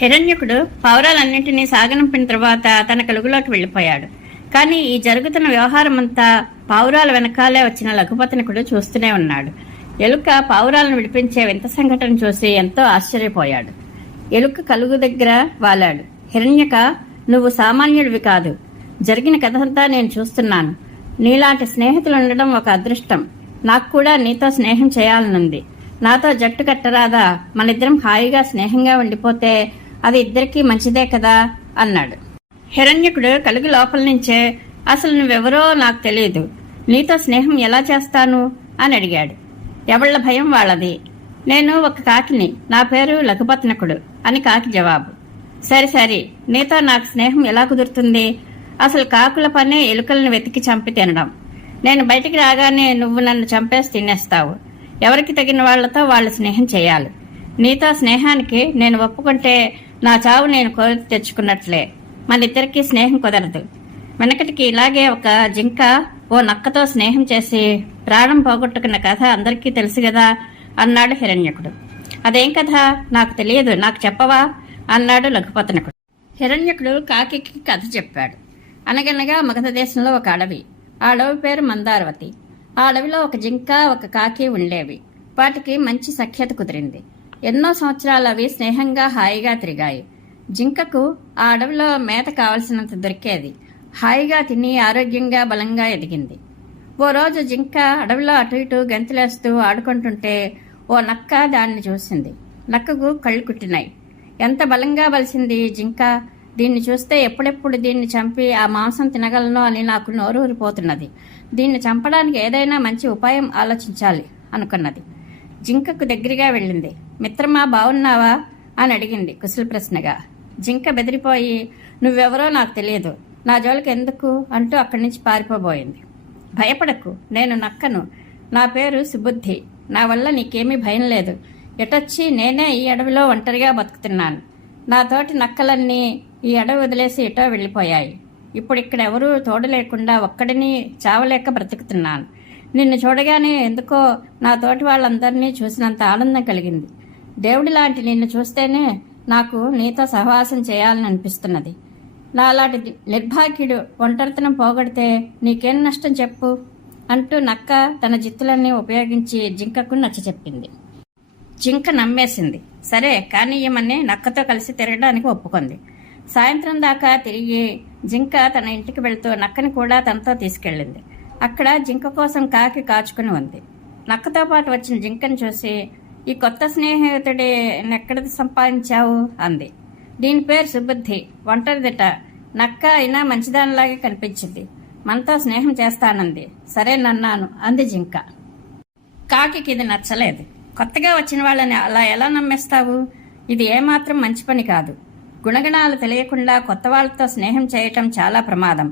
హిరణ్యకుడు పావురాలన్నింటినీ సాగనంపిన తర్వాత తన కలుగులోకి వెళ్ళిపోయాడు. కానీ ఈ జరుగుతున్న వ్యవహారమంతా పావురాల వెనకాలే వచ్చిన లఘుపతనకుడు చూస్తూనే ఉన్నాడు. ఎలుక పావురాలను విడిపించే వింత సంఘటన చూసి ఎంతో ఆశ్చర్యపోయాడు. ఎలుక కలుగు దగ్గర వాలాడు. హిరణ్యక, నువ్వు సామాన్యుడివి కాదు. జరిగిన కథంతా నేను చూస్తున్నాను. నీలాంటి స్నేహితులు ఉండడం ఒక అదృష్టం. నాకు కూడా నీతో స్నేహం చేయాలనుంది. నాతో జట్టు కట్టరాదా? మనిద్దరం హాయిగా స్నేహంగా ఉండిపోతే అది ఇద్దరికీ మంచిదే కదా అన్నాడు. హిరణ్యకుడు కలుగు లోపల నుంచే, అసలు నువ్వెవరో నాకు తెలియదు, నీతో స్నేహం ఎలా చేస్తాను అని అడిగాడు. ఎవళ్ల భయం వాళ్ళది. నేను ఒక కాకిని, నా పేరు లఘుపత్నకుడు అని కాకి జవాబు. సరి నీతో నాకు స్నేహం ఎలా కుదురుతుంది? అసలు కాకుల పనే ఎలుకలను వెతికి చంపి తినడం. నేను బయటికి రాగానే నువ్వు నన్ను చంపేసి తినేస్తావు. ఎవరికి తగిన వాళ్లతో వాళ్ళు స్నేహం చేయాలి. నీతో స్నేహానికి నేను ఒప్పుకుంటే నా చావు నేను కోరి తెచ్చుకున్నట్లే. మనిద్దరికీ స్నేహం కుదరదు. వెనకటికి ఇలాగే ఒక జింక ఓ నక్కతో స్నేహం చేసి ప్రాణం పోగొట్టుకున్న కథ అందరికీ తెలుసు కదా అన్నాడు హిరణ్యకుడు. అదేం కథ? నాకు తెలియదు, నాకు చెప్పవా అన్నాడు లఘుపతనకుడు. హిరణ్యకుడు కాకి కథ చెప్పాడు. అనగనగా మగధ దేశంలో ఒక అడవి. ఆ అడవి పేరు మందారవతి. ఆ అడవిలో ఒక జింక, ఒక కాకి ఉండేవి. వాటికి మంచి సఖ్యత కుదిరింది. ఎన్నో సంవత్సరాలు అవి స్నేహంగా హాయిగా తిరిగాయి. జింకకు ఆ అడవిలో మేత కావలసినంత దొరికేది. హాయిగా తిని ఆరోగ్యంగా బలంగా ఎదిగింది. ఓ రోజు జింక అడవిలో అటు ఇటు గంతులేస్తూ ఆడుకుంటుంటే ఓ నక్క దాన్ని చూసింది. నక్కకు కళ్ళు కుట్టినాయి. ఎంత బలంగా బలిసింది జింక! దీన్ని చూస్తే ఎప్పుడెప్పుడు దీన్ని చంపి ఆ మాంసం తినగలనో అని నాకు నోరూరిపోతున్నది. దీన్ని చంపడానికి ఏదైనా మంచి ఉపాయం ఆలోచించాలి అనుకున్నది. జింకకు దగ్గరగా వెళ్ళింది. మిత్రమా, బావున్నావా అని అడిగింది కుశల ప్రశ్నగా. జింక బెదిరిపోయి, నువ్వెవరో నాకు తెలియదు, నా జోలికి ఎందుకు అంటూ అక్కడి నుంచి పారిపోబోయింది. భయపడకు, నేను నక్కను. నా పేరు సుబుద్ధి. నా వల్ల నీకేమీ భయం లేదు. ఎటొచ్చి నేనే ఈ అడవిలో ఒంటరిగా బతుకుతున్నాను. నా తోటి నక్కలన్నీ ఈ అడవి వదిలేసి ఎటో వెళ్ళిపోయాయి. ఇప్పుడు ఇక్కడ ఎవరూ తోడు లేకుండా ఒక్కడిని చావలేక బ్రతుకుతున్నాను. నిన్ను చూడగానే ఎందుకో నా తోటి వాళ్ళందరినీ చూసినంత ఆనందం కలిగింది. దేవుడి లాంటి నిన్ను చూస్తేనే నాకు నీతో సహవాసం చేయాలని అనిపిస్తున్నది. నాలాంటి నిర్భాగ్యుడు ఒంటరితనం పోగొడితే నీకేం నష్టం చెప్పు అంటూ నక్క తన జిత్తులన్నీ ఉపయోగించి జింకకు నచ్చచెప్పింది. జింక నమ్మేసింది. సరే కానీయమని నక్కతో కలిసి తిరగడానికి ఒప్పుకుంది. సాయంత్రం దాకా తిరిగి జింక తన ఇంటికి వెళుతూ నక్కని కూడా తనతో తీసుకెళ్ళింది. అక్కడ జింక కోసం కాకి కాచుకుని ఉంది. నక్కతో పాటు వచ్చిన జింకను చూసి, ఈ కొత్త స్నేహితుడి ఎక్కడ సంపాదించావు అంది. దీని పేరు సుబుద్ధి, ఒంటరిదిట. నక్క అయినా మంచిదానిలాగే కనిపించింది. మనతో స్నేహం చేస్తానంది. సరేనన్నాను అంది జింక. కాకి ఇది నచ్చలేదు. కొత్తగా వచ్చిన వాళ్ళని అలా ఎలా నమ్మేస్తావు? ఇది ఏమాత్రం మంచి పని కాదు. గుణగణాలు తెలియకుండా కొత్త వాళ్ళతో స్నేహం చేయటం చాలా ప్రమాదం.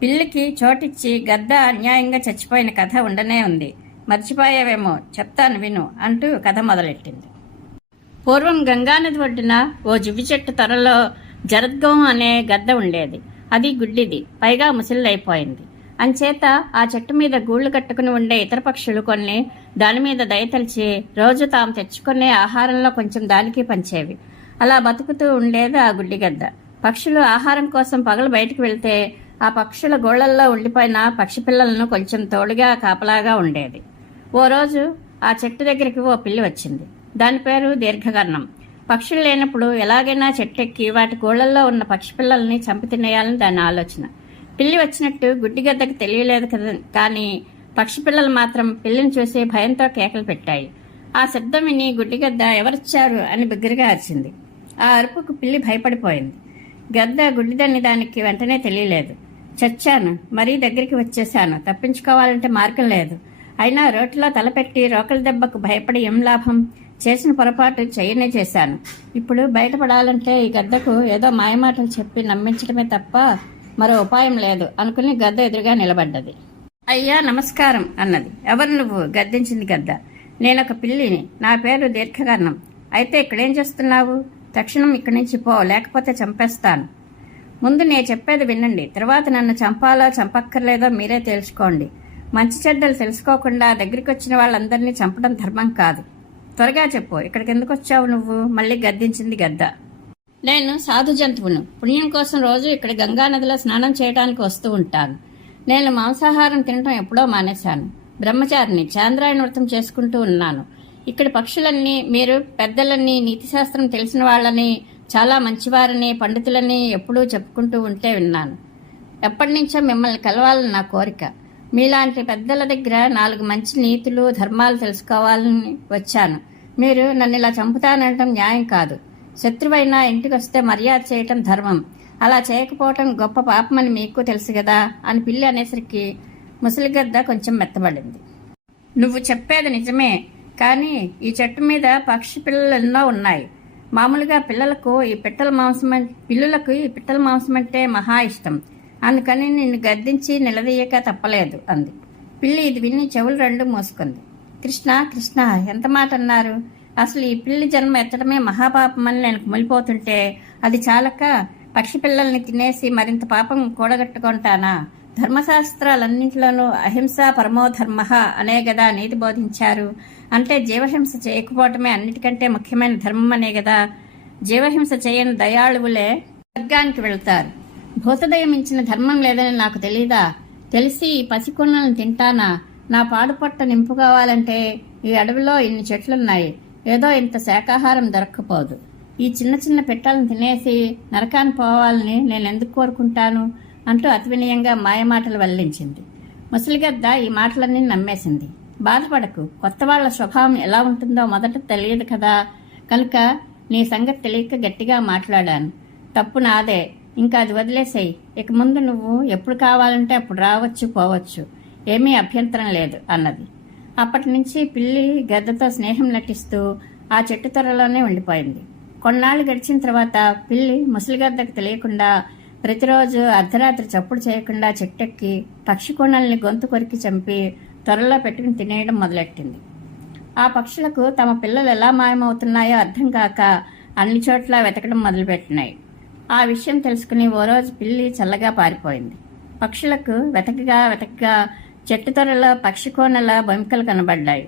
పిల్లికి చోటిచ్చి గద్ద అన్యాయంగా చచ్చిపోయిన కథ ఉండనే ఉంది. మర్చిపోయావేమో, చెప్తాను విను అంటూ కథ మొదలెట్టింది. పూర్వం గంగానది ఒడ్డున ఓ జివ్వి చెట్టు త్వరలో జరద్గం అనే గద్ద ఉండేది. అది గుడ్డిది, పైగా ముసిళ్ళైపోయింది. అంచేత ఆ చెట్టు మీద గూళ్లు కట్టుకుని ఉండే ఇతర పక్షులు కొన్ని దాని మీద దయతలిచి రోజు తాము తెచ్చుకునే ఆహారంలో కొంచెం దానికి పంచేవి. అలా బతుకుతూ ఉండేది ఆ గుడ్డిగద్ద. పక్షులు ఆహారం కోసం పగలు బయటికి వెళ్తే ఆ పక్షుల గోళ్లల్లో ఉండిపోయిన పక్షి పిల్లలను కొంచెం తోడుగా కాపలాగా ఉండేది. ఓ రోజు ఆ చెట్టు దగ్గరికి ఓ పిల్లి వచ్చింది. దాని పేరు దీర్ఘకర్ణం. పక్షులు లేనప్పుడు ఎలాగైనా చెట్టెక్కి వాటి గోళ్లల్లో ఉన్న పక్షి పిల్లల్ని చంపి తినేయాలని దాని ఆలోచన. పిల్లి వచ్చినట్టు గుడ్డిగద్దకు తెలియలేదు కదా, కానీ పక్షి పిల్లలు మాత్రం పిల్లిని చూసి భయంతో కేకలు పెట్టాయి. ఆ శబ్దం విని గుడ్డిగద్ద ఎవరొచ్చారు అని బిగ్గరగా అరిచింది. ఆ అరుపుకు పిల్లి భయపడిపోయింది. గద్ద గుడ్డిదని దానికి వెంటనే తెలియలేదు. చచ్చాను, మరీ దగ్గరికి వచ్చేశాను, తప్పించుకోవాలంటే మార్గం లేదు. అయినా రోటిలో తలపెట్టి రోకలి దెబ్బకు భయపడి ఏం లాభం? చేసిన పొరపాటు చెయ్యనే చేశాను. ఇప్పుడు బయటపడాలంటే ఈ గద్దకు ఏదో మాయమాటలు చెప్పి నమ్మించడమే తప్ప మరో ఉపాయం లేదు అనుకుని గద్ద ఎదురుగా నిలబడ్డది. అయ్యా నమస్కారం అన్నది. ఎవరు నువ్వు? గద్దించింది గద్ద. నేనొక పిల్లిని, నా పేరు దీర్ఘకర్ణం. అయితే ఇక్కడేం చేస్తున్నావు? తక్షణం ఇక్కడి నుంచి పో, లేకపోతే చంపేస్తాను. ముందు నేను చెప్పేది వినండి, తర్వాత నన్ను చంపాలో చంపక్కర్లేదో మీరే తేల్చుకోండి. మంచి చెడ్డలు తెలుసుకోకుండా దగ్గరికి వచ్చిన వాళ్ళందరినీ చంపడం ధర్మం కాదు. త్వరగా చెప్పు, ఇక్కడికి ఎందుకు వచ్చావు నువ్వు? మళ్ళీ గద్దించింది గద్ద. నేను సాధు జంతువును. పుణ్యం కోసం రోజు ఇక్కడ గంగానదిలో స్నానం చేయడానికి వస్తూ ఉంటాను. నేను మాంసాహారం తినటం ఎప్పుడో మానేశాను. బ్రహ్మచారిని, చాంద్రాయణ వ్రతం చేసుకుంటూ ఉన్నాను. ఇక్కడ పక్షులన్నీ, మీరు పెద్దలన్నీ, నీతిశాస్త్రం తెలిసిన వాళ్ళని, చాలా మంచివారని, పండితులని ఎప్పుడూ చెప్పుకుంటూ ఉంటే విన్నాను. ఎప్పటి నుంచో మిమ్మల్ని కలవాలని నా కోరిక. మీలాంటి పెద్దల దగ్గర 4 మంచి నీతులు, ధర్మాలు తెలుసుకోవాలని వచ్చాను. మీరు నన్ను ఇలా చంపుతానటం న్యాయం కాదు. శత్రువైనా ఇంటికి వస్తే మర్యాద చేయటం ధర్మం. అలా చేయకపోవటం గొప్ప పాపమని మీకు తెలుసు కదా అని పిల్లి అనేసరికి ముసలిగద్ద కొంచెం మెత్తబడింది. నువ్వు చెప్పేది నిజమే, కానీ ఈ చెట్టు మీద పక్షి పిల్లలు ఎన్నో ఉన్నాయి. మామూలుగా పిల్లులకు ఈ పిట్టల మాంసం అంటే మహా ఇష్టం. అందుకని నిన్ను గద్దించి నిలదీయక తప్పలేదు అంది. పిల్లి ఇది విని చెవులు 2 మూసుకుంది. కృష్ణ కృష్ణ, ఎంత మాట అన్నారు? అసలు ఈ పిల్లి జన్మ ఎత్తడమే మహాపాపమని నేను కుమిలిపోతుంటే అది చాలక పక్షి పిల్లల్ని తినేసి మరింత పాపం కూడగట్టుకుంటానా? ధర్మశాస్త్రాలన్నింటిలోనూ అహింస పరమోధర్మ అనే గదా నీతి బోధించారు. అంటే జీవహింస చేయకపోవటమే అన్నిటికంటే ముఖ్యమైన ధర్మం అనే గదా. జీవహింస చేయని దయాళువులే స్వర్గానికి వెళ్తారు. భూతదయం మించిన ధర్మం లేదని నాకు తెలీదా? తెలిసి ఈ పసికొన్నలను తింటానా? నా పాడుపట్ట నింపుకోవాలంటే ఈ అడవిలో ఇన్ని చెట్లున్నాయి. ఏదో ఇంత శాకాహారం దొరక్కపోదు. ఈ చిన్న చిన్న పెట్టాలను తినేసి నరకాన్ని పోవాలని నేనెందుకు కోరుకుంటాను అంటూ అతి వినయంగా మాయమాటలు వల్లించింది. ముసలిగద్ద ఈ మాటలన్నీ నమ్మేసింది. బాధపడకు, కొత్త వాళ్ల స్వభావం ఎలా ఉంటుందో మొదట తెలియదు కదా, కనుక నీ సంగతి తెలియక గట్టిగా మాట్లాడాను. తప్పు నాదే, ఇంకా అది వదిలేసేయి. ఇక ముందు నువ్వు ఎప్పుడు కావాలంటే అప్పుడు రావచ్చు పోవచ్చు, ఏమీ అభ్యంతరం లేదు అన్నది. అప్పటి నుంచి పిల్లి గద్దతో స్నేహం నటిస్తూ ఆ చెట్టు త్వరలోనే ఉండిపోయింది. కొన్నాళ్ళు గడిచిన తర్వాత పిల్లి ముసలిగద్దకు తెలియకుండా ప్రతిరోజు అర్ధరాత్రి చప్పుడు చేయకుండా చెట్టెక్కి పక్షి కొనల్ని గొంతు కొరికి చంపి త్వరలో పెట్టుకుని తినేయడం మొదలెట్టింది. ఆ పక్షులకు తమ పిల్లలు ఎలా మాయమవుతున్నాయో అర్థం కాక అన్ని చోట్ల వెతకడం మొదలుపెట్టినాయి. ఆ విషయం తెలుసుకుని ఓ రోజు పిల్లి చల్లగా పారిపోయింది. పక్షులకు వెతకగా చెట్టు త్వరలో పక్షి కోనల బొంకలు కనబడ్డాయి.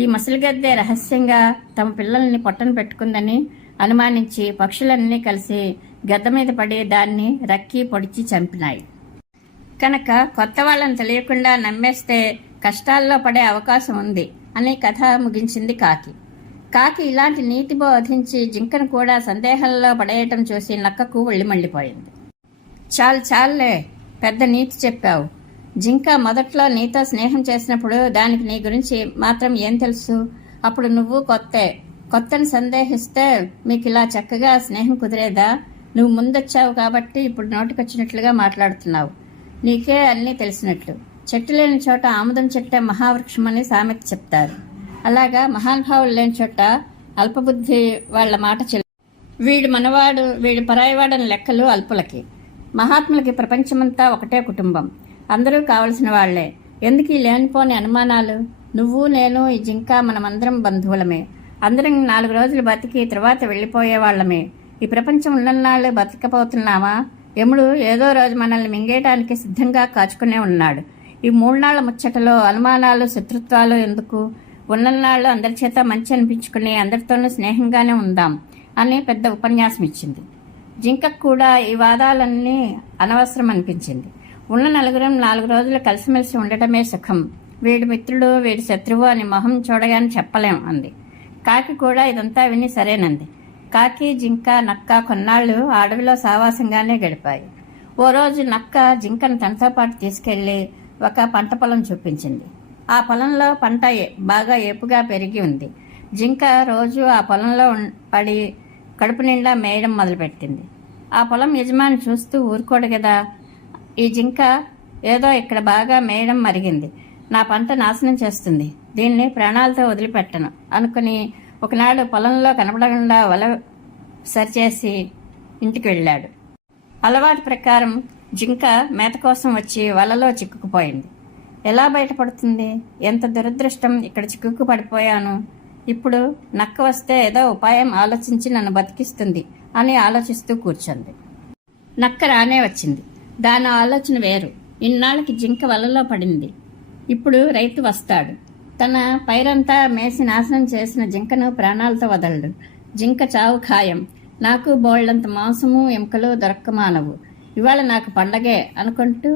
ఈ ముసలిగద్దే రహస్యంగా తమ పిల్లల్ని పొట్టను పెట్టుకుందని అనుమానించి పక్షులన్నీ కలిసి గద్ద మీద పడి దాన్ని రక్కి పొడిచి చంపినాయి. కనుక కొత్త వాళ్ళని తెలియకుండా నమ్మేస్తే కష్టాల్లో పడే అవకాశం ఉంది అని కథ ముగించింది కాకి. కాకి ఇలాంటి నీతి బోధించి జింకను కూడా సందేహంలో పడేయటం చూసి నక్కకు ఒళ్ళు మండిపోయింది. చాలులే, పెద్ద నీతి చెప్పావు. జింక మొదట్లో నీతో స్నేహం చేసినప్పుడు దానికి నీ గురించి మాత్రం ఏం తెలుసు? అప్పుడు నువ్వు కొత్తని సందేహిస్తే మీకు ఇలా చక్కగా స్నేహం కుదిరేదా? నువ్వు ముందొచ్చావు కాబట్టి ఇప్పుడు నోటికొచ్చినట్లుగా మాట్లాడుతున్నావు. నీకే అన్నీ తెలిసినట్లు. చెట్టు లేని చోట ఆముదం చెట్టే మహావృక్షమని సామెత చెప్తారు. అలాగా మహానుభావులు లేని చోట అల్పబుద్ధి వాళ్ల మాట వీడు మనవాడు, వీడు పరాయివాడని లెక్కలు అల్పులకి. మహాత్ములకి ప్రపంచమంతా ఒకటే కుటుంబం, అందరూ కావలసిన వాళ్లే. ఎందుకు ఈ లేనిపోని అనుమానాలు? నువ్వు, నేను, ఈ జింక మనమందరం బంధువులమే. అందరం 4 రోజులు బతికి తర్వాత వెళ్ళిపోయేవాళ్లమే. ఈ ప్రపంచం ఉన్నన్నాళ్ళు బతకపోతున్నామా? యముడు ఏదో రోజు మనల్ని మింగేయటానికి సిద్ధంగా కాచుకునే ఉన్నాడు. ఈ 3 నాళ్ల ముచ్చటలో అనుమానాలు, శత్రుత్వాలు ఎందుకు? ఉన్నన్నాళ్ళు అందరి చేత మంచి అనిపించుకుని అందరితోనూ స్నేహంగానే ఉందాం అని పెద్ద ఉపన్యాసం ఇచ్చింది. జింకకు కూడా ఈ వాదాలన్నీ అనవసరం అనిపించింది. ఉన్న నలుగురం 4 రోజులు కలిసిమెలిసి ఉండటమే సుఖం. వీడి మిత్రుడు, వీడి శత్రువు అని మొహం చూడగానే చెప్పలేం అంది. కాకి కూడా ఇదంతా విని సరేనంది. కాకి, జింక, నక్క కొన్నాళ్లు అడవిలో సావాసంగానే గడిపాయి. ఓ రోజు నక్క జింకను తనతో పాటు తీసుకెళ్లి ఒక పంట పొలం చూపించింది. ఆ పొలంలో పంట బాగా ఏపుగా పెరిగి ఉంది. జింక రోజు ఆ పొలంలో పడి కడుపు నిండా మేయడం మొదలుపెట్టింది. ఆ పొలం యజమాని చూస్తూ ఊరుకోడు కదా. ఈ జింక ఏదో ఇక్కడ బాగా మేయడం మరిగింది, నా పంట నాశనం చేస్తుంది, దీన్ని ప్రాణాలతో వదిలిపెట్టను అనుకుని ఒకనాడు పొలంలో కనపడకుండా వల సరిచేసి ఇంటికి వెళ్ళాడు. అలవాటు ప్రకారం జింక మేత కోసం వచ్చి వలలో చిక్కుకుపోయింది. ఎలా బయటపడుతుంది? ఎంత దురదృష్టం, ఇక్కడ చిక్కుకు పడిపోయాను. ఇప్పుడు నక్క వస్తే ఏదో ఉపాయం ఆలోచించి నన్ను బతికిస్తుంది అని ఆలోచిస్తూ కూర్చుంది. నక్క రానే వచ్చింది. దాని ఆలోచన వేరు. ఇన్నాళ్ళకి జింక వలలో పడింది. ఇప్పుడు రైతు వస్తాడు. తన పైరంతా మేసి నాశనం చేసిన జింకను ప్రాణాలతో వదలడు. జింక చావు ఖాయం. నాకు బోళ్ళంత మాంసము ఎముకలు దొరక్కమానవు. ఇవాళ నాకు పండగే అనుకుంటూ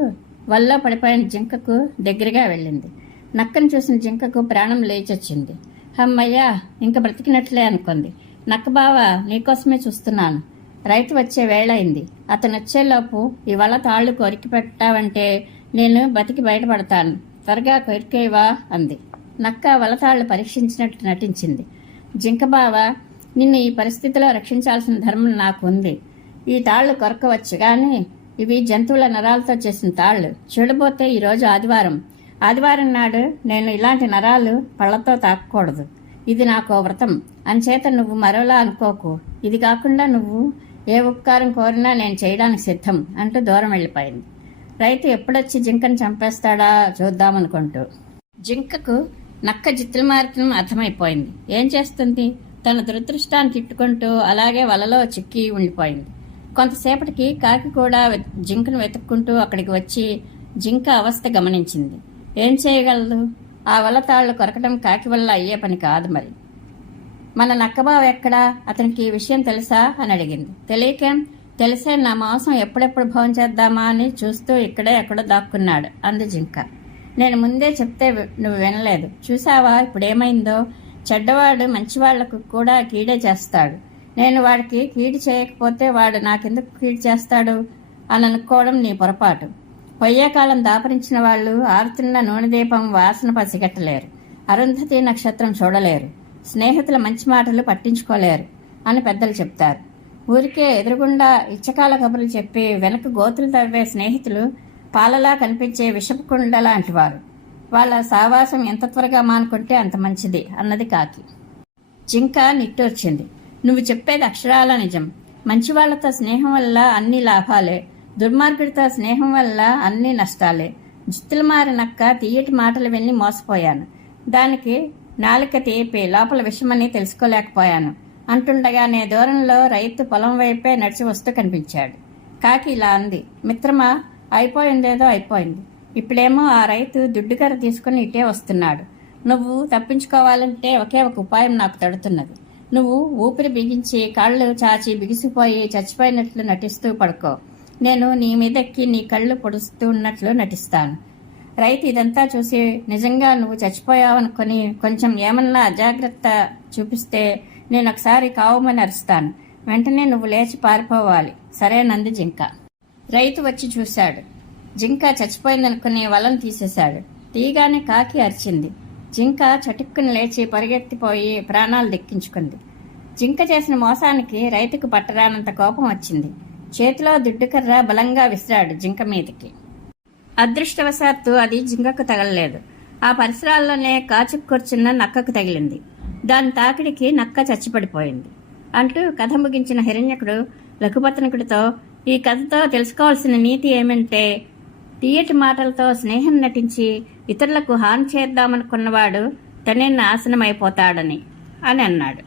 వల్ల పడిపోయిన జింకకు దగ్గరగా వెళ్ళింది. నక్కను చూసిన జింకకు ప్రాణం లేచొచ్చింది. అమ్మయ్యా, ఇంక బ్రతికినట్లే అనుకుంది. నక్కబావ, నీకోసమే చూస్తున్నాను. రైతు వచ్చే వేళయింది. అతను వచ్చేలోపు ఈ వల తాళ్లు కొరికి పెట్టావంటే నేను బతికి బయటపడతాను. త్వరగా కొరికేవా అంది. నక్క వలతాళ్లు పరీక్షించినట్టు నటించింది. జింకబావ, నిన్ను ఈ పరిస్థితిలో రక్షించాల్సిన ధర్మం నాకు ఉంది. ఈ తాళ్లు కొరకవచ్చు, కానీ ఇవి జంతువుల నరాలతో చేసిన తాళ్లు. చూడబోతే ఈరోజు ఆదివారం నాడు నేను ఇలాంటి నరాలు పళ్లతో తాకూడదు. ఇది నాకు వ్రతం. అంచేత నువ్వు మరోలా అనుకోకు. ఇది కాకుండా నువ్వు ఏ ఉపకారం కోరినా నేను చేయడానికి సిద్ధం అంటూ దూరం వెళ్ళిపోయింది. రైతు ఎప్పుడొచ్చి జింకను చంపేస్తాడా చూద్దామనుకుంటూ. జింకకు నక్క జిత్తులు మారుతనం అర్థమైపోయింది. ఏం చేస్తుంది? తన దురదృష్టాన్ని తిట్టుకుంటూ అలాగే వలలో చిక్కి ఉండిపోయింది. కొంతసేపటికి కాకి కూడా జింకను వెతుక్కుంటూ అక్కడికి వచ్చి జింక అవస్థ గమనించింది. ఏం చేయగలదు? ఆ వల తాళ్లు కొరకడం కాకి వల్ల అయ్యే పని కాదు. మరి మన నక్కబావ ఎక్కడా? అతనికి ఈ విషయం తెలుసా అని అడిగింది. తెలియకేం? తెలిసే నా మాంసం ఎప్పుడెప్పుడు భోజనం చేద్దామా అని చూస్తూ ఇక్కడే ఎక్కడో దాక్కున్నాడు అంది జింక. నేను ముందే చెప్తే నువ్వు వినలేదు. చూసావా ఇప్పుడేమైందో? చెడ్డవాడు మంచివాళ్లకు కూడా కీడే చేస్తాడు. నేను వాడికి కీడు చేయకపోతే వాడు నాకెందుకు కీడు చేస్తాడు అని అనుకోవడం నీ పొరపాటు. పొయ్యేకాలం దాపరించిన వాళ్ళు ఆరుతున్న నూనె దీపం వాసన పసిగట్టలేరు. అరుంధతి నక్షత్రం చూడలేరు. స్నేహితుల మంచి మాటలు పట్టించుకోలేరు అని పెద్దలు చెప్తారు. ఊరికే ఎదురుగుండా ఇచ్చకాల కబుర్లు చెప్పి వెనక గోతులు తవ్వే స్నేహితులు పాలలా కనిపించే విషపు కుండ లాంటి వారు. వాళ్ళ సావాసం ఎంత త్వరగా మానుకుంటే అంత మంచిది అన్నది కాకి. జింక నిట్టూర్చింది. నువ్వు చెప్పేది అక్షరాల నిజం. మంచివాళ్లతో స్నేహం వల్ల అన్ని లాభాలే, దుర్మార్గుడితో స్నేహం వల్ల అన్ని నష్టాలే. జిత్తులు మారినక్క తీయటి మాటలు విని మోసపోయాను. దానికి నాలుక తీపి లోపల విషమని తెలుసుకోలేకపోయాను అంటుండగానే దూరంలో రైతు పొలం వైపే నడిచి వస్తూ కనిపించాడు. కాకి ఇలా అంది. మిత్రమా, అయిపోయిందేదో అయిపోయింది. ఇప్పుడేమో ఆ రైతు దుడ్డుకర్ర తీసుకుని ఇటే వస్తున్నాడు. నువ్వు తప్పించుకోవాలంటే ఒకే ఒక ఉపాయం నాకు తడుతున్నది. నువ్వు ఊపిరి బిగించి కళ్ళు చాచి బిగిసిపోయి చచ్చిపోయినట్లు నటిస్తూ పడుకో. నేను నీ మీదెక్కి నీ కళ్ళు పొడుస్తూ ఉన్నట్లు నటిస్తాను. రైతు ఇదంతా చూసి నిజంగా నువ్వు చచ్చిపోయావనుకొని కొంచెం ఏమన్నా అజాగ్రత్త చూపిస్తే నేను ఒకసారి కావుమని అరుస్తాను. వెంటనే నువ్వు లేచి పారిపోవాలి. సరేనంది జింక. రైతు వచ్చి చూశాడు. జింక చచ్చిపోయిందనుకుని వలను తీసేశాడు. తీగానే కాకి అరిచింది. జింక చటుక్కుని లేచి పరిగెత్తిపోయి ప్రాణాలు దక్కించుకుంది. జింక చేసిన మోసానికి రైతుకు పట్టరానంత కోపం వచ్చింది. చేతిలో దుడ్డుకర్ర బలంగా విసిరాడు జింక మీదికి. అదృష్టవశాత్తు అది జింకకు తగలలేదు. ఆ పరిసరాల్లోనే కాచుకు కూర్చున్న నక్కకు తగిలింది. దాని తాకిడికి నక్క చచ్చిపడిపోయింది అంటూ కథ ముగించిన హిరణ్యకుడు లఘుపతనకుడితో, ఈ కథతో తెలుసుకోవాల్సిన నీతి ఏమంటే, తీయటి మాటలతో స్నేహం నటించి ఇతరులకు హాని చేద్దామనుకున్నవాడు తనే నాశనమైపోతాడని అని అన్నాడు.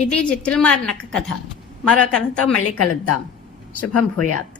ఇది జిత్తులమారి నక్క కథ. మరో కథతో మళ్ళీ కలుద్దాం. శుభం భూయాత్.